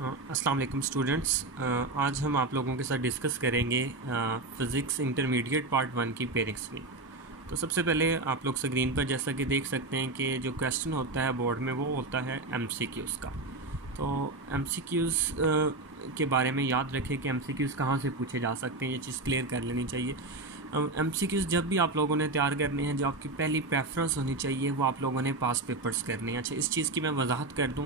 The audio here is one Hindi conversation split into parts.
अस्सलाम वालेकुम स्टूडेंट्स। आज हम आप लोगों के साथ डिस्कस करेंगे फ़िज़िक्स इंटरमीडिएट पार्ट 1 की पेयरिंग्स में। तो सबसे पहले आप लोग स्क्रीन पर जैसा कि देख सकते हैं कि जो क्वेश्चन होता है बोर्ड में वो होता है MCQs का। तो MCQs के बारे में याद रखें कि MCQs कहाँ से पूछे जा सकते हैं, ये चीज़ क्लियर कर लेनी चाहिए। MCQs जब भी आप लोगों ने तैयार करने हैं, जो आपकी पहली प्रेफरेंस होनी चाहिए वो आप लोगों ने पास्ट पेपर्स करने हैं। अच्छा, इस चीज़ की मैं वजाहत कर दूं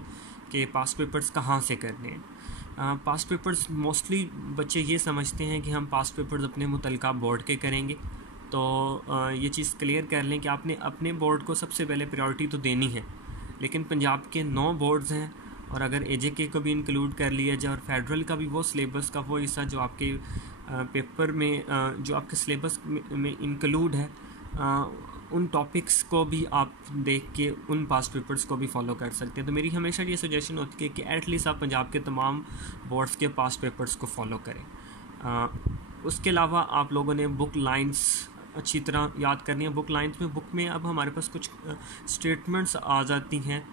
कि पास्ट पेपर्स कहाँ से करने हैं। पास्ट पेपर्स मोस्टली बच्चे ये समझते हैं कि हम पास्ट पेपर्स अपने मुतलका बोर्ड के करेंगे। तो ये चीज़ क्लियर कर लें कि आपने अपने बोर्ड को सबसे पहले प्रायोरिटी तो देनी है, लेकिन पंजाब के 9 बोर्ड्स हैं और अगर AJK को भी इंक्लूड कर लिया जाए और फेडरल का भी वो सिलेबस का वो हिस्सा जो आपके पेपर में जो आपके सिलेबस में इंक्लूड है, उन टॉपिक्स को भी आप देख के उन पास्ट पेपर्स को भी फॉलो कर सकते हैं। तो मेरी हमेशा ये सजेशन होती है कि एटलीस्ट आप पंजाब के तमाम बोर्ड्स के पास्ट पेपर्स को फॉलो करें। उसके अलावा आप लोगों ने बुक लाइंस अच्छी तरह याद करनी है। बुक लाइंस में बुक में अब हमारे पास कुछ स्टेटमेंट्स आ जाती हैं,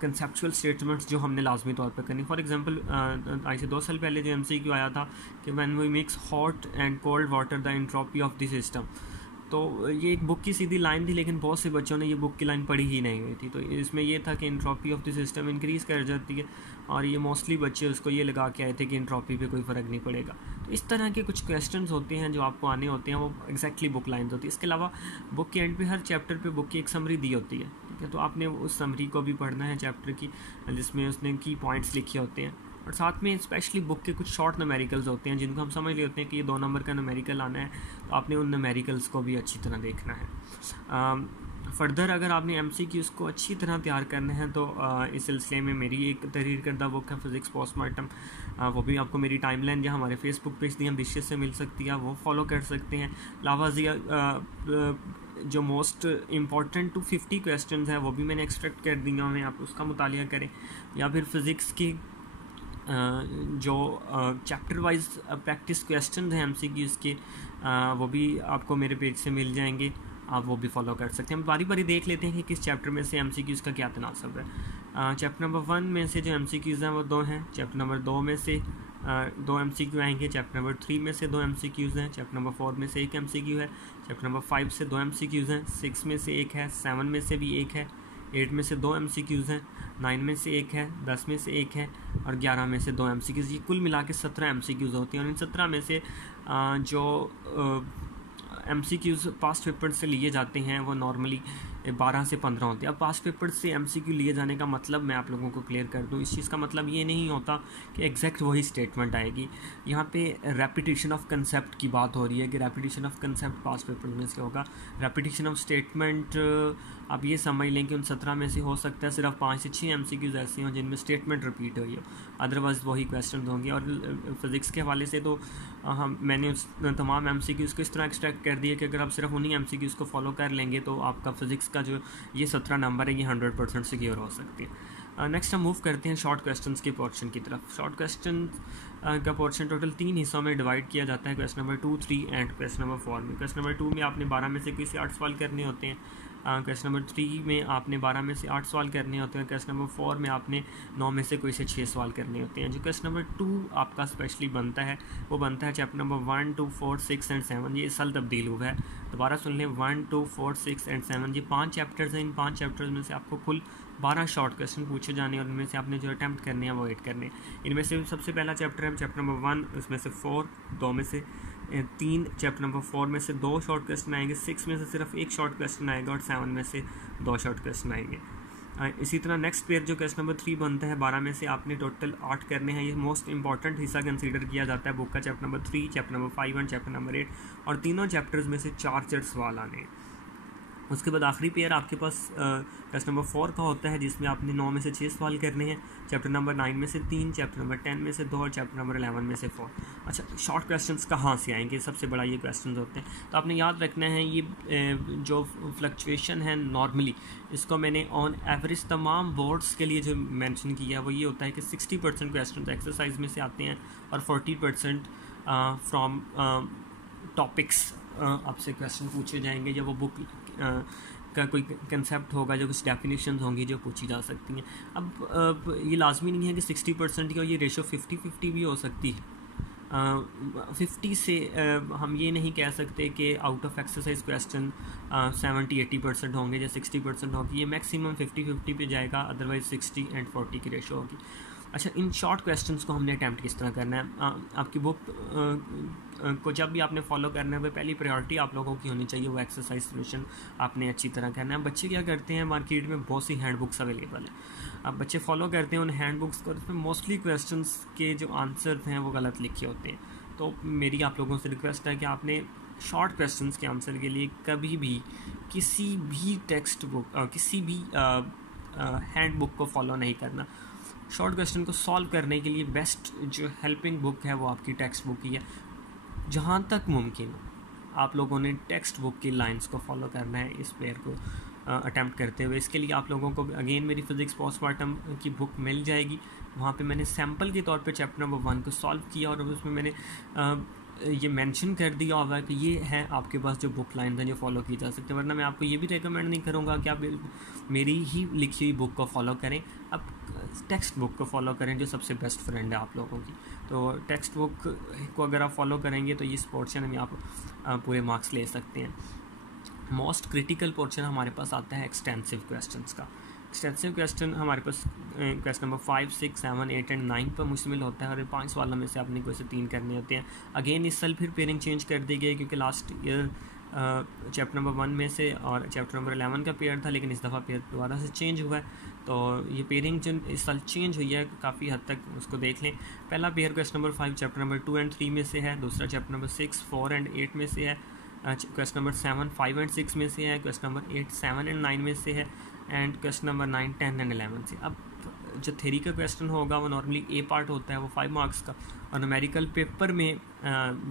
कंसेप्चुअल स्टेटमेंट्स जो हमने लाजमी तौर पर करनी। फॉर एग्जांपल आज से 2 साल पहले जो MCQ आया था कि when we mix hot and cold water the entropy of the system. तो ये एक बुक की सीधी लाइन थी, लेकिन बहुत से बच्चों ने ये बुक की लाइन पढ़ी ही नहीं हुई थी। तो इसमें ये था कि entropy of the system increase कर जाती है और ये मोस्टली बच्चे उसको ये लगा के आए थे कि एंट्रोपी पे कोई फ़र्क नहीं पड़ेगा। तो इस तरह के कुछ क्वेश्चंस होते हैं जो आपको आने होते हैं, वो एग्जैक्टली बुक लाइन्स होती है। इसके अलावा बुक के एंड पे हर चैप्टर पे बुक की एक समरी दी होती है, ठीक है। तो आपने उस समरी को भी पढ़ना है चैप्टर की, जिसमें उसने की पॉइंट्स लिखे होते हैं। और साथ में स्पेशली बुक के कुछ शॉर्ट न्यूमेरिकल्स होते हैं जिनको हम समझ लिए होते हैं कि ये 2 नंबर का न्यूमेरिकल आना है, तो आपने उन न्यूमेरिकल्स को भी अच्छी तरह देखना है। फर्दर अगर आपने MCQs को अच्छी तरह तैयार करना है तो इस सिलसिले में मेरी एक तहरीर करदा बुक है फिज़िक्स पोस्टमार्टम, वो भी आपको मेरी टाइमलाइन या हमारे फेसबुक पेज दी एम्बिशियस से मिल सकती है, वो फॉलो कर सकते हैं। लावाजिया जो मोस्ट इम्पॉर्टेंट 250 क्वेश्चन है वो भी मैंने एक्सट्रैक्ट कर दिया हैं, आप उसका मुतालिया करें। या फिर फ़िज़िक्स की जो चैप्टर वाइज प्रैक्टिस क्वेश्चन हैं MCQs के, वो भी आपको मेरे पेज से मिल जाएंगे, आप वो भी फॉलो कर सकते हैं। हम बारी बारी देख लेते हैं कि किस चैप्टर में से MCQs का क्या तनासब है। चैप्टर नंबर 1 में से जो MCQs हैं वो 2 हैं। चैप्टर नंबर 2 में से 2 MCQ आएंगे। चैप्टर नंबर 3 में से 2 MCQs हैं। चैप्टर नंबर 4 में से 1 MCQ है। चैप्टर नंबर 5 से 2 MCQs हैं। 6 में से 1 है। 7 में से भी 1 है। 8 में से 2 MCQs हैं। 9 में से 1 है। 10 में से 1 है और 11 में से 2 MCQs। ये कुल मिला के 17 MCQs होती हैं और इन 17 में से जो MCQs पास्ट पेपर से लिए जाते हैं वो नॉर्मली 12 से 15 होते हैं। अब पास्ट पेपर से MCQ लिए जाने का मतलब मैं आप लोगों को क्लियर कर दूं। इस चीज़ का मतलब ये नहीं होता कि एग्जैक्ट वही स्टेटमेंट आएगी। यहाँ पे रेपिटेशन ऑफ कंसेप्ट की बात हो रही है कि repetition of concept past paper में से होगा। रेपिटेशन ऑफ स्टेटमेंट आप ये समझ लें कि उन 17 में से हो सकता है सिर्फ 5 से 6 MCQs ऐसे हों जिनमें स्टेटमेंट रिपीट हुई हो, अदरवाइज़ वही क्वेश्चन होंगे। और फिज़िक्स के हवाले से तो मैंने उस तमाम MCQs को इस तरह एक्सट्रैक्ट कर दिया कि अगर आप सिर्फ उन्हीं MCQs को फॉलो कर लेंगे तो आपका फिज़िक्स का जो ये 17 नंबर है ये 100% सिक्योर हो सकती है। नेक्स्ट हम मूव करते हैं शॉर्ट क्वेश्चंस के पोर्शन की तरफ। शॉर्ट क्वेश्चन का पोर्शन टोटल 3 हिस्सों में डिवाइड किया जाता है, question number 2, 3 and question number 4 में। क्वेश्चन नंबर 2 में आपने 12 में से कोई से 8 सवाल करने होते हैं। क्वेश्चन नंबर 3 में आपने 12 में से 8 सवाल करने होते हैं। क्वेश्चन नंबर 4 में आपने 9 में से कोई से 6 सवाल करने होते हैं। जो क्वेश्चन नंबर 2 आपका स्पेशली बनता है वो बनता है चैप्टर नंबर 1, 2, 4, 6 एंड 7। ये इस साल तब्दील हुआ है, दोबारा सुन लें। 1, 2, 4, 6 एंड 7 ये 5 चैप्टर्स हैं। इन 5 चैप्टर्स में से आपको कुल 12 शॉर्ट क्वेश्चन पूछे जाने और इनमें से आपने जो अटैम्प्ट करने हैं वो 8 करने हैं। इनमें से सबसे पहला चैप्टर है चैप्टर नंबर 1, उसमें से 4, 2 में से 3। चैप्टर नंबर 4 में से 2 शॉर्ट क्वेश्चन आएंगे। 6 में से सिर्फ 1 शॉर्ट क्वेश्चन आएगा और 7 में से 2 शॉर्ट क्वेश्चन आएंगे। इसी तरह नेक्स्ट पेयर जो क्वेश्चन नंबर 3 बनता है, 12 में से आपने टोटल 8 करने हैं। ये मोस्ट इंपॉर्टेंट हिस्सा कंसीडर किया जाता है बुक का। Chapter number 3, chapter number 5 and chapter number 8 और तीनों चैप्टर्स में से 4 सवाल आने हैं। उसके बाद आखिरी पेयर आपके पास क्वेश्चन नंबर 4 का होता है जिसमें आपने 9 में से 6 सवाल करने हैं। चैप्टर नंबर 9 में से 3, चैप्टर नंबर 10 में से 2 और चैप्टर नंबर 11 में से 4। अच्छा, शॉर्ट क्वेश्चंस कहाँ से आएंगे, सबसे बड़ा ये क्वेश्चन होते हैं। तो आपने याद रखना है ये जो फ्लक्चुएशन है नॉर्मली, इसको मैंने ऑन एवरेज तमाम बोर्ड्स के लिए जो मेंशन किया है वो ये होता है कि 60% क्वेश्चन एक्सरसाइज में से आते हैं और 40% फ्रॉम टॉपिक्स आपसे क्वेश्चन पूछे जाएंगे या वो बुक का कोई कंसेप्ट होगा, जो कुछ डेफिनेशंस होंगी जो पूछी जा सकती हैं। अब ये लाजमी नहीं है कि 60% की, और ये रेशो 50-50 भी हो सकती है। 50 से हम ये नहीं कह सकते कि आउट ऑफ एक्सरसाइज क्वेश्चन 70-80% होंगे या 60% होगी, ये मैक्सिमम 50-50 पे जाएगा, अदरवाइज 60-40 की रेशो होगी। अच्छा, इन शॉर्ट क्वेश्चंस को हमने अटैम्प्ट किस तरह करना है? आपकी बुक को जब भी आपने फॉलो करना है, वो पहली प्रायोरिटी आप लोगों की होनी चाहिए, वो एक्सरसाइज सोल्यूशन आपने अच्छी तरह करना है। बच्चे क्या करते हैं, मार्केट में बहुत सी हैंड बुक्स अवेलेबल हैं, अब बच्चे फॉलो करते हैं उन हैंड बुक्स को, उसमें मोस्टली क्वेश्चंस के जो आंसर हैं वो गलत लिखे होते हैं। तो मेरी आप लोगों से रिक्वेस्ट है कि आपने शॉर्ट क्वेश्चंस के आंसर के लिए कभी भी किसी भी टेक्स्ट बुक किसी भी हैंड बुक को फॉलो नहीं करना। शॉर्ट क्वेश्चन को सॉल्व करने के लिए बेस्ट जो हेल्पिंग बुक है वो आपकी टेक्स्ट बुक ही है। जहाँ तक मुमकिन हो आप लोगों ने टेक्स्ट बुक की लाइंस को फॉलो करना है इस पेयर को अटैम्प्ट करते हुए। इसके लिए आप लोगों को अगेन मेरी फिज़िक्स पोस्टमार्टम की बुक मिल जाएगी, वहाँ पे मैंने सैम्पल के तौर पे चैप्टर नंबर 1 को सॉल्व किया, और उसमें मैंने ये मेंशन कर दिया होगा कि ये है आपके पास जो बुक लाइन है जो फॉलो की जा सकती है। वरना मैं आपको ये भी रेकमेंड नहीं करूँगा कि आप मेरी ही लिखी हुई बुक को फॉलो करें, आप टेक्स्ट बुक को फॉलो करें जो सबसे बेस्ट फ्रेंड है आप लोगों की। तो टेक्स्ट बुक को अगर आप फॉलो करेंगे तो इस पोर्शन में आप पूरे मार्क्स ले सकते हैं। मोस्ट क्रिटिकल पोर्शन हमारे पास आता है एक्सटेंसिव क्वेश्चंस का। एक्सटेंसिव क्वेश्चन हमारे पास क्वेश्चन नंबर 5, 6, 7, 8 एंड 9 पर मुश्तमिल होता है, और 5 वालों में से आपने कोई से 3 करने होते हैं। अगेन इस साल फिर पेयरिंग चेंज कर दी गई, क्योंकि लास्ट ईयर चैप्टर नंबर 1 में से और चैप्टर नंबर 11 का पेयर था, लेकिन इस दफ़ा पेयर दोबारा से चेंज हुआ है। तो ये पेयरिंग जो इस साल चेंज हुई है काफ़ी हद तक उसको देख लें। पहला pair question number 5 chapter number 2 and 3 में से है, दूसरा चैप्टर नंबर 6, 4 एंड 8 में से है, क्वेश्चन नंबर 7, 5 एंड 6 में से है, क्वेश्चन नंबर 8, 7 एंड 9 में से है, एंड क्वेश्चन नंबर 9, 10 एंड 11 से। अब जो थ्योरी का क्वेश्चन होगा वो नॉर्मली ए पार्ट होता है, वो 5 मार्क्स का, और न्यूमेरिकल पेपर में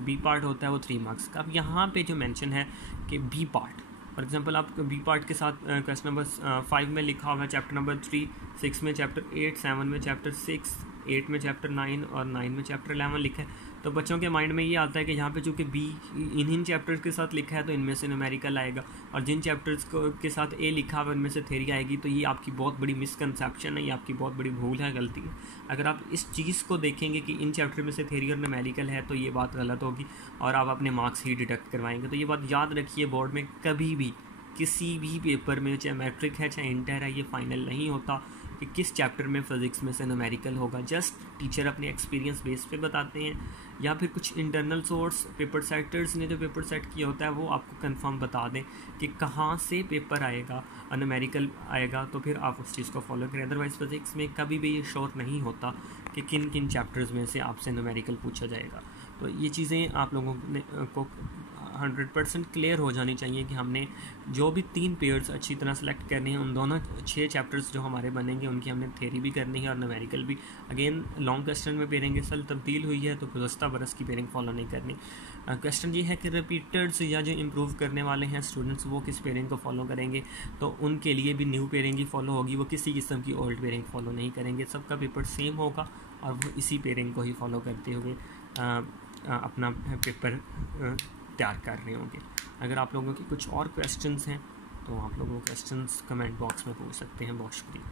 बी पार्ट होता है, वो 3 मार्क्स का। अब यहाँ पे जो मेंशन है कि बी पार्ट, फॉर एग्जांपल आप बी पार्ट के साथ क्वेश्चन नंबर 5 में लिखा हुआ है चैप्टर नंबर 3, 6 में चैप्टर 8, 7 में चैप्टर 6, 8 में चैप्टर 9 और 9 में चैप्टर 11 लिखा है, तो बच्चों के माइंड में ये आता है कि यहाँ पे चूँकि बी इन चैप्टर्स के साथ लिखा है तो इनमें से न्यूमेरिकल आएगा, और जिन चैप्टर्स के साथ ए लिखा हुआ इनमें से थ्योरी आएगी। तो ये आपकी बहुत बड़ी मिसकंसेप्शन है, ये आपकी बहुत बड़ी भूल है, गलती है। अगर आप इस चीज़ को देखेंगे कि इन चैप्टर में से थ्योरी और न्यूमेरिकल है तो ये बात गलत होगी, और आप अपने मार्क्स ही डिडक्ट करवाएंगे। तो ये बात याद रखिए, बोर्ड में कभी भी किसी भी पेपर में, चाहे मैट्रिक है चाहे इंटर है, ये फाइनल नहीं होता कि किस चैप्टर में फिज़िक्स में से न्यूमेरिकल होगा। जस्ट टीचर अपने एक्सपीरियंस बेस पे बताते हैं, या फिर कुछ इंटरनल सोर्स पेपर सेटर्स ने जो पेपर सेट किया होता है वो आपको कंफर्म बता दें कि कहाँ से पेपर आएगा और न्यूमेरिकल आएगा, तो फिर आप उस चीज़ को फॉलो करें। अदरवाइज़ फिज़िक्स में कभी भी ये श्योर नहीं होता कि किन किन चैप्टर्स में से आपसे न्यूमेरिकल पूछा जाएगा। तो ये चीज़ें आप लोगों को 100% क्लियर हो जानी चाहिए कि हमने जो भी 3 पेयर्स अच्छी तरह सेलेक्ट करने हैं, उन दोनों 6 चैप्टर्स जो हमारे बनेंगे उनकी हमने थ्योरी भी करनी है और न्यूमेरिकल भी। अगेन लॉन्ग क्वेश्चन में पेयरिंग इस साल तब्दील हुई है, तो गुज़श्ता बरस की पेयरिंग फॉलो नहीं करनी। क्वेश्चन ये है कि रिपीटर्स या जो इम्प्रूव करने वाले हैं स्टूडेंट्स, वो किस पेयरिंग को फॉलो करेंगे, तो उनके लिए भी न्यू पेयरिंग ही फॉलो होगी, वो किसी किस्म की ओल्ड पेयरिंग फॉलो नहीं करेंगे। सबका पेपर सेम होगा और वो इसी पेयरिंग को ही फॉलो करते हुए अपना पेपर तैयार कर रहे होंगे। अगर आप लोगों के कुछ और क्वेश्चंस हैं तो आप लोगों क्वेश्चंस कमेंट बॉक्स में पूछ सकते हैं। बहुत शुक्रिया।